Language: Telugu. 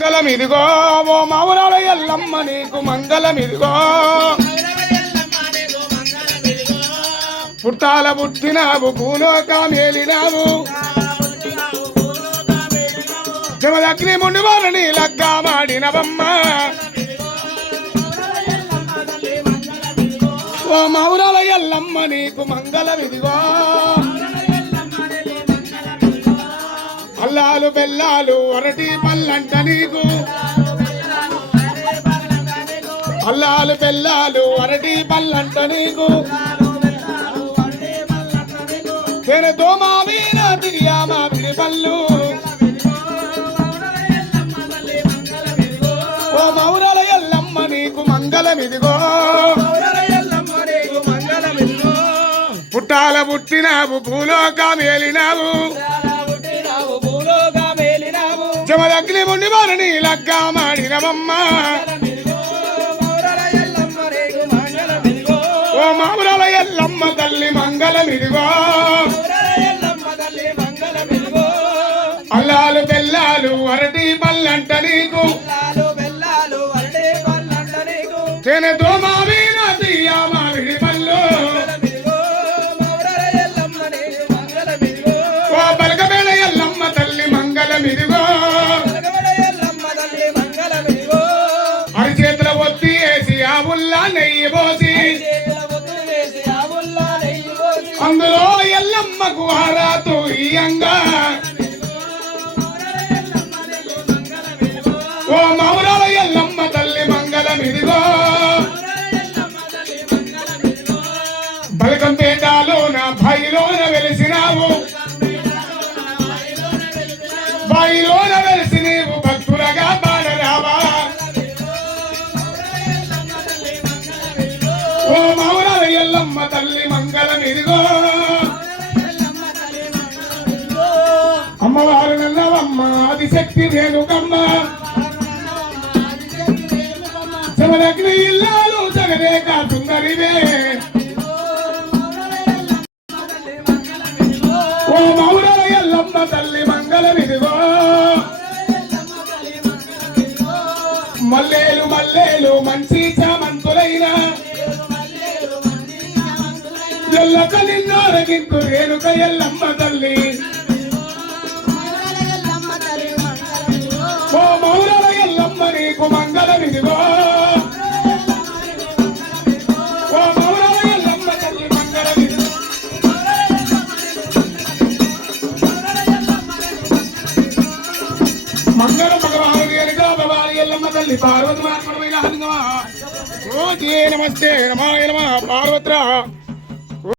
మంగళం ఇదిగో ఓ మౌరాల ఎల్లమ్మ నీకు మంగళం ఇదిగో పుట్టాల పుట్టినావు భూలోక మేలినావు. జమదగ్ని ముండి వారిని లగ్గా మాడినవమ్మ. ఓ మౌరాల ఎల్లమ్మ నీకు మంగళం ఇదిగో అల్లాలు బెల్లాలు ఒరటి పల్లంట నీకు. అల్లాలు బెల్లాలు అరటి పల్లంట నీకు. తెరతో మా వీర తిరియా మా పిడి పళ్ళు. ఓ మౌరల ఎల్లమ్మ నీకు మంగళమిదిగో. పుట్టాల పుట్టినావు భూలోకం ఏలినావు జమదగ్ని ముండి వారిని లగ్గా మాడినవమ్మ. ఓ మామూరాల ఎల్లమ్మ తల్లి మంగళం ఇదిగో. అల్లాలు బెల్లాలు అరటి పల్లంట నీకు. తేనెతో మా మంగళం అరిచేతుల ఒత్తి వేసి ఆవుల్లా నెయ్యి పోసి. అందులో ఎల్లమ్మకు ఆరాతు ఓ మౌరాల ఎల్లమ్మ తల్లి మంగళమిదిగో. బలకం పేటాలో నా బాయిలోన వెలిసినావు బాయిలోన వెలిసి నీవు భక్తులగా బాడరావా ఓ మౌరాల ఎల్లమ్మ తల్లి మంగళం ఇదిగో. అమ్మవారు నల్లవమ్మ ఆదిశక్తి రేణుకమ్మ శివలగ్ని ఇల్లాలు జగదేక సుందరివే. మల్లేలు మంచి చామంతులైన. ఎల్లక నిన్నోరగింపు రేణుక ఎల్లమ్మ తల్లి. భవాని తల్లి పార్వతి మార్పడమైన హనుమా. ఓ జే నమస్తే నమాయ నమ పార్వత్ర.